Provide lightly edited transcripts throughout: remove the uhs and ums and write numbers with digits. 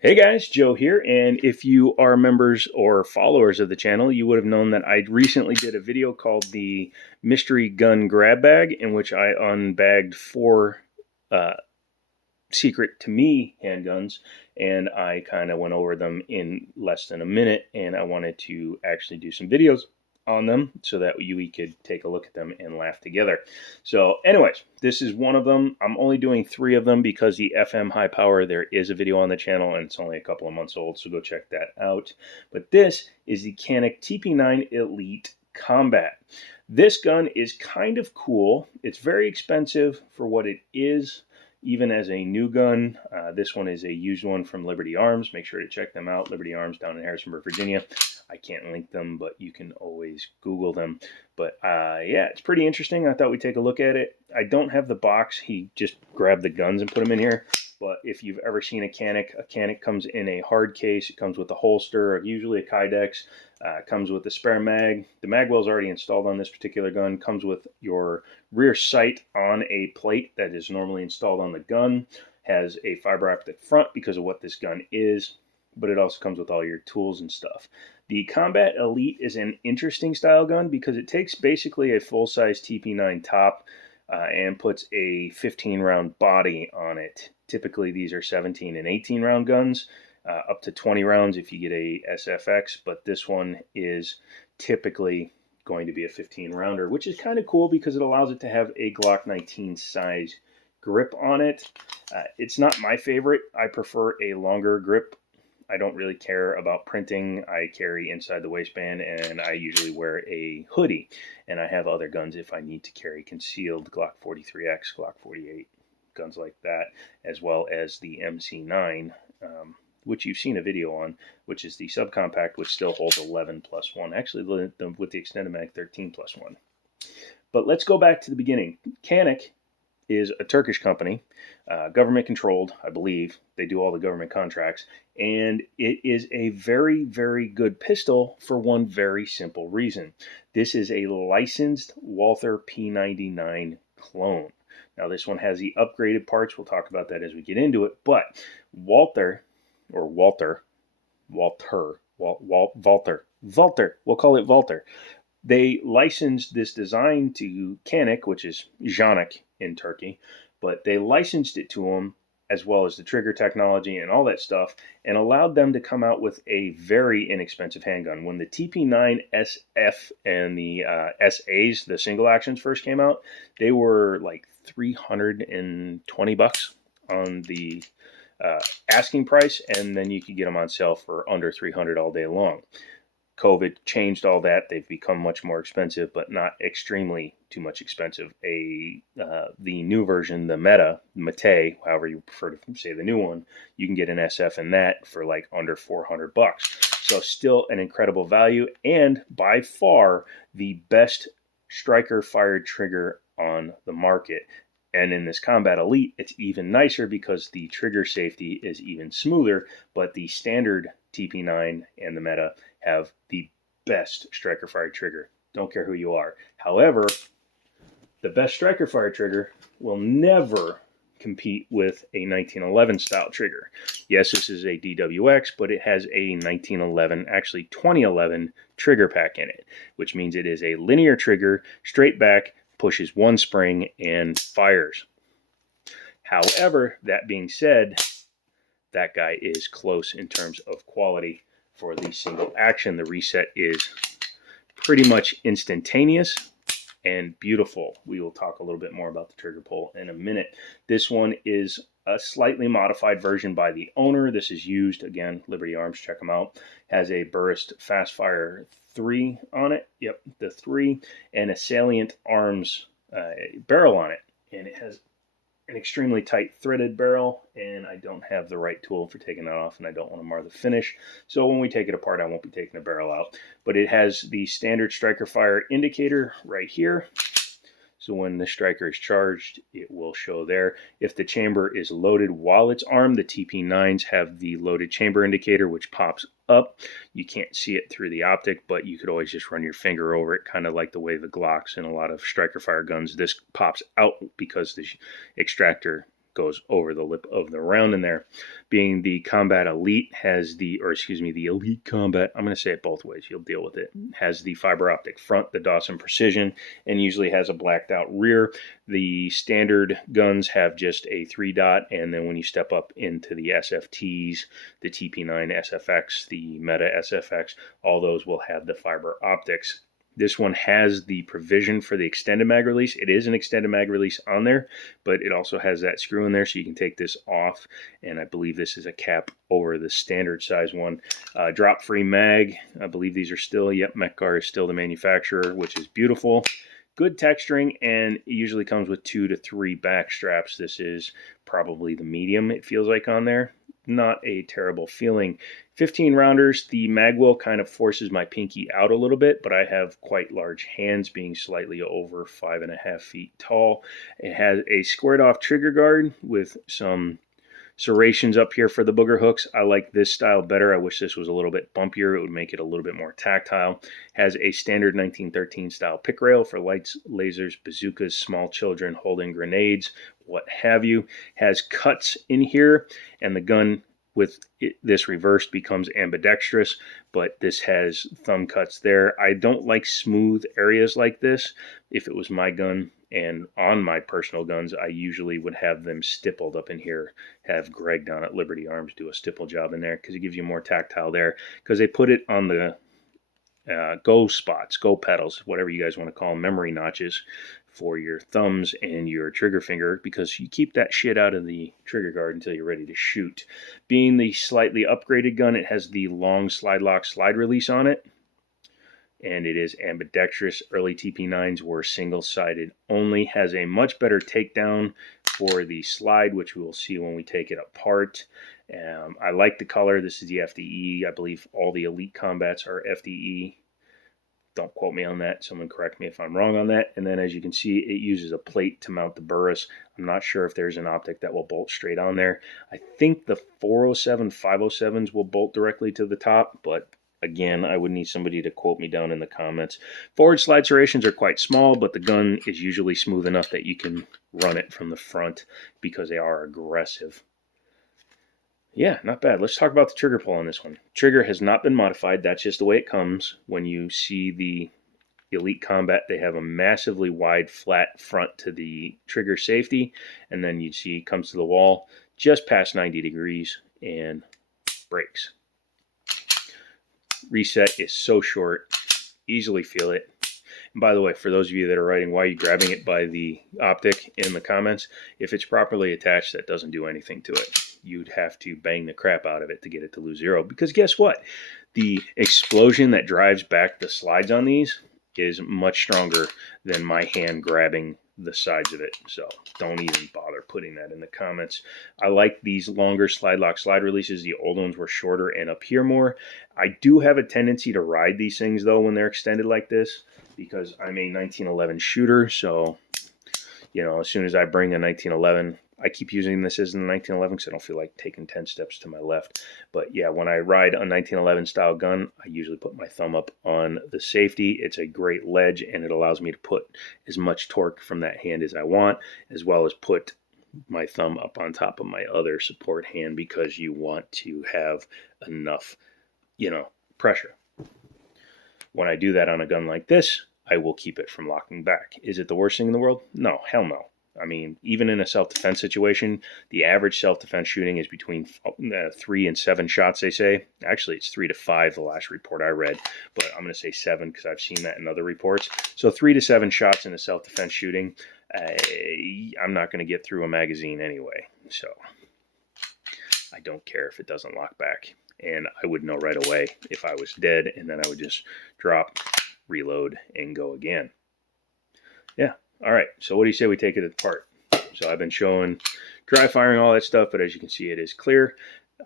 Hey guys, Joe here, and if you are members or followers of the channel, you would have known that I recently did a video called the Mystery Gun Grab Bag, in which I unbagged four uh, secret to me handguns, and I kind of went over them in less than a minute, and I wanted to actually do some videos on them so that we could take a look at them and laugh together. So anyways, this is one of them. I'm only doing 3 of them because the FM high power, there is a video on the channel and it's only a couple of months old, so go check that out. But this is the Canik TP9 Elite Combat. This gun is kind of cool. It's very expensive for what it is, even as a new gun. This one is a used one from Liberty Arms. Make sure to check them out. Liberty Arms down in Harrisonburg, Virginia. I can't link them, but you can always Google them. But yeah, it's pretty interesting. I thought we'd take a look at it. I don't have the box. He just grabbed the guns and put them in here. But if you've ever seen a Canik comes in a hard case. It comes with a holster, usually a Kydex. Comes with a spare mag. The mag well is already installed on this particular gun. Comes with your rear sight on a plate that is normally installed on the gun. Has a fiber optic front because of what this gun is, but it also comes with all your tools and stuff. The Combat Elite is an interesting style gun because it takes basically a full-size TP9 top and puts a 15-round body on it. Typically, these are 17 and 18-round guns, up to 20 rounds if you get a SFX, but this one is typically going to be a 15-rounder, which is kind of cool because it allows it to have a Glock 19 size grip on it. It's not my favorite. I prefer a longer grip. I don't really care about printing. I carry inside the waistband, and I usually wear a hoodie. And I have other guns if I need to carry concealed Glock 43X, Glock 48, guns like that, as well as the MC9, which you've seen a video on, which is the subcompact, which still holds 11 plus 1. Actually, with the extended mag, 13 plus 1. But let's go back to the beginning. Canik is a Turkish company, government controlled, I believe. They do all the government contracts, and it is a very, very good pistol for one very simple reason. This is a licensed Walther P99 clone. Now, this one has the upgraded parts. We'll talk about that as we get into it, but Walther, we'll call it Walther. They licensed this design to Canik, which is Janik in Turkey, but they licensed it to them as well as the trigger technology and all that stuff, and allowed them to come out with a very inexpensive handgun. When the TP9 SF and the SAs, the single actions, first came out, they were like $320 on the asking price, and then you could get them on sale for under $300 all day long. COVID changed all that. They've become much more expensive, but not extremely too much expensive. The new version, the Mate, however you prefer to say the new one, you can get an SF in that for like under $400. So still an incredible value, and by far the best striker fired trigger on the market. And in this Combat Elite, it's even nicer because the trigger safety is even smoother, but the standard TP9 and the Meta have the best striker fired trigger. Don't care who you are. However, the best striker fired trigger will never compete with a 1911 style trigger. Yes, this is a DWX, but it has a 1911, actually 2011 trigger pack in it, which means it is a linear trigger, straight back, pushes one spring, and fires. However, that being said, that guy is close in terms of quality. For the single action, the reset is pretty much instantaneous and beautiful. We will talk a little bit more about the trigger pull in a minute. This one is a slightly modified version by the owner. This is used, again, Liberty Arms, check them out. Has a Burst Fast Fire 3 on it. Yep, the 3, and a Salient Arms barrel on it. And it has an extremely tight threaded barrel, and I don't have the right tool for taking that off, and I don't want to mar the finish. So when we take it apart, I won't be taking the barrel out. But it has the standard striker fire indicator right here. So when the striker is charged, it will show there. If the chamber is loaded while it's armed, the TP9s have the loaded chamber indicator, which pops up. You can't see it through the optic, but you could always just run your finger over it, kind of like the way the Glocks and a lot of striker fire guns. This pops out because the extractor goes over the lip of the round in there. Being the Combat Elite has the Elite Combat, I'm going to say it both ways, you'll deal with it, has the fiber optic front, the Dawson Precision, and usually has a blacked out rear. The standard guns have just a 3-dot, and then when you step up into the SFTs, the TP9 SFX, the Meta SFX, all those will have the fiber optics. This one has the provision for the extended mag release. It is an extended mag release on there, but it also has that screw in there, so you can take this off, and I believe this is a cap over the standard size one. Drop-free mag. I believe these are still, yep, Mechgar is still the manufacturer, which is beautiful. Good texturing, and it usually comes with 2 to 3 back straps. This is probably the medium, it feels like, on there. Not a terrible feeling. 15 rounders. The magwell kind of forces my pinky out a little bit, but I have quite large hands, being slightly over 5.5 feet tall. It has a squared off trigger guard with some serrations up here for the booger hooks. I like this style better. I wish this was a little bit bumpier. It would make it a little bit more tactile. Has a standard 1913 style pick rail for lights, lasers, bazookas, small children holding grenades, what have you. Has cuts in here, and the gun with this reversed becomes ambidextrous, but this has thumb cuts there. I don't like smooth areas like this. If it was my gun, and on my personal guns, I usually would have them stippled up in here, have Greg down at Liberty Arms do a stipple job in there, because it gives you more tactile there, because they put it on the go spots, go pedals, whatever you guys want to call them, memory notches for your thumbs and your trigger finger, because you keep that shit out of the trigger guard until you're ready to shoot. Being the slightly upgraded gun, it has the long slide lock slide release on it, and it is ambidextrous. Early TP9s were single-sided only. Has a much better takedown for the slide, which we will see when we take it apart. I like the color. This is the FDE. I believe all the Elite Combats are FDE. Don't quote me on that. Someone correct me if I'm wrong on that. And then as you can see, it uses a plate to mount the burris. I'm not sure if there's an optic that will bolt straight on there. I think the 407, 507s will bolt directly to the top, but again, I would need somebody to quote me down in the comments. Forward slide serrations are quite small, but the gun is usually smooth enough that you can run it from the front because they are aggressive. Yeah, not bad. Let's talk about the trigger pull on this one. Trigger has not been modified. That's just the way it comes. When you see the Elite Combat, they have a massively wide flat front to the trigger safety, and then you see it comes to the wall just past 90 degrees and breaks. Reset is so short, easily feel it. And by the way, for those of you that are writing why are you grabbing it by the optic in the comments, if it's properly attached, that doesn't do anything to it. You'd have to bang the crap out of it to get it to lose zero, because guess what? The explosion that drives back the slides on these is much stronger than my hand grabbing the sides of it. So don't even bother putting that in the comments. I like these longer slide lock slide releases. The old ones were shorter and up here more. I do have a tendency to ride these things though when they're extended like this, because I'm a 1911 shooter. So, you know, as soon as I bring a 1911, I keep using this as a 1911 because I don't feel like taking 10 steps to my left. But yeah, when I ride a 1911 style gun, I usually put my thumb up on the safety. It's a great ledge, and it allows me to put as much torque from that hand as I want, as well as put my thumb up on top of my other support hand, because you want to have enough, you know, pressure. When I do that on a gun like this, I will keep it from locking back. Is it the worst thing in the world? No, hell no. I mean, even in a self-defense situation, the average self-defense shooting is between 3 and 7 shots, they say. Actually, it's 3 to 5, the last report I read, but I'm going to say 7 because I've seen that in other reports. So 3 to 7 shots in a self-defense shooting, I'm not going to get through a magazine anyway. So I don't care if it doesn't lock back. And I would know right away if I was dead, and then I would just drop, reload, and go again. Yeah. All right, so what do you say we take it apart? So I've been showing dry firing, all that stuff, but as you can see, it is clear.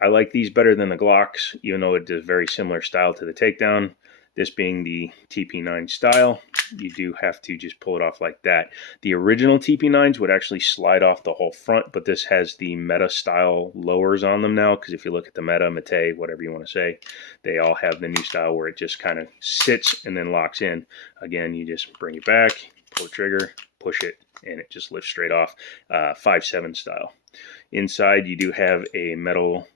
I like these better than the Glocks, even though it is very similar style to the takedown. This being the TP9 style, you do have to just pull it off like that. The original TP9s would actually slide off the whole front, but this has the Meta style lowers on them now, because if you look at the Mete, whatever you want to say, they all have the new style where it just kind of sits and then locks in. Again, you just bring it back, pull the trigger, push it, and it just lifts straight off, 5.7 style. Inside you do have a metal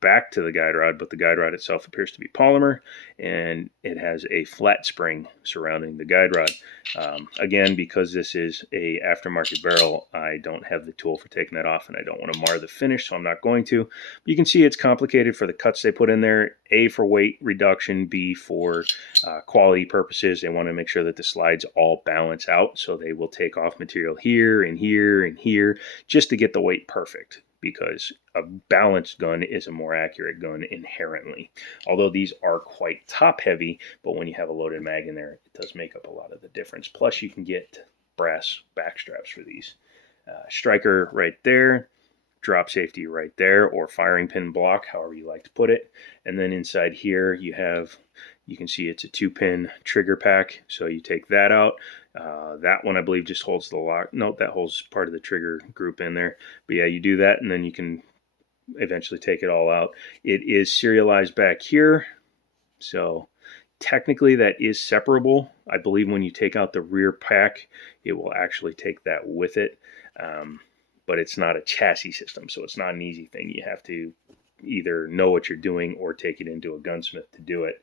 back to the guide rod, but the guide rod itself appears to be polymer, and it has a flat spring surrounding the guide rod. Again, because this is a aftermarket barrel, I don't have the tool for taking that off, and I don't want to mar the finish, so I'm not going to. You can see it's complicated for the cuts they put in there. A, for weight reduction. B, for quality purposes. They want to make sure that the slides all balance out, so they will take off material here and here and here just to get the weight perfect, because a balanced gun is a more accurate gun inherently. Although these are quite top heavy, but when you have a loaded mag in there, it does make up a lot of the difference. Plus you can get brass back straps for these. Striker right there, drop safety right there, or firing pin block, however you like to put it. And then inside here you can see it's a 2-pin trigger pack, so you take that out. That one I believe just holds the lock. Nope, that holds part of the trigger group in there. But yeah, you do that, and then you can eventually take it all out. It is serialized back here, so technically that is separable. I believe when you take out the rear pack, it will actually take that with it. But it's not a chassis system, so it's not an easy thing. You have to either know what you're doing or take it into a gunsmith to do it.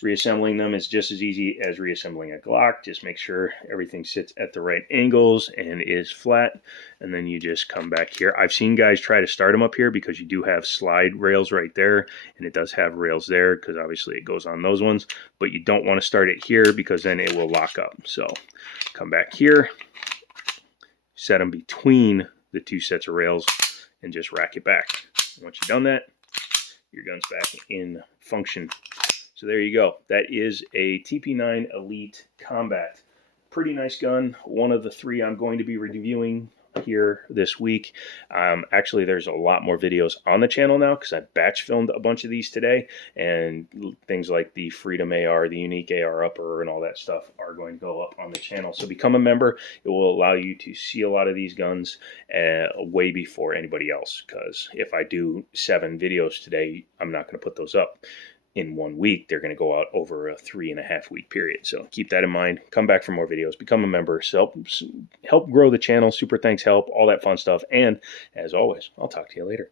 Reassembling them is just as easy as reassembling a Glock. Just make sure everything sits at the right angles and is flat, and then you just come back here. I've seen guys try to start them up here because you do have slide rails right there, and it does have rails there because obviously it goes on those ones, but you don't want to start it here because then it will lock up. So come back here, set them between the two sets of rails, and just rack it back. Once you've done that, your gun's back in function. So there you go. That is a TP9 Elite Combat. Pretty nice gun. One of the 3 I'm going to be reviewing here this week. Actually, there's a lot more videos on the channel now because I batch filmed a bunch of these today, and things like the Freedom AR, the unique AR upper, and all that stuff are going to go up on the channel. So become a member. It will allow you to see a lot of these guns way before anybody else, because if I do 7 videos today, I'm not going to put those up in 1 week. They're going to go out over a 3.5 week period. So keep that in mind. Come back for more videos. Become a member. So help grow the channel. Super thanks help. All that fun stuff. And as always, I'll talk to you later.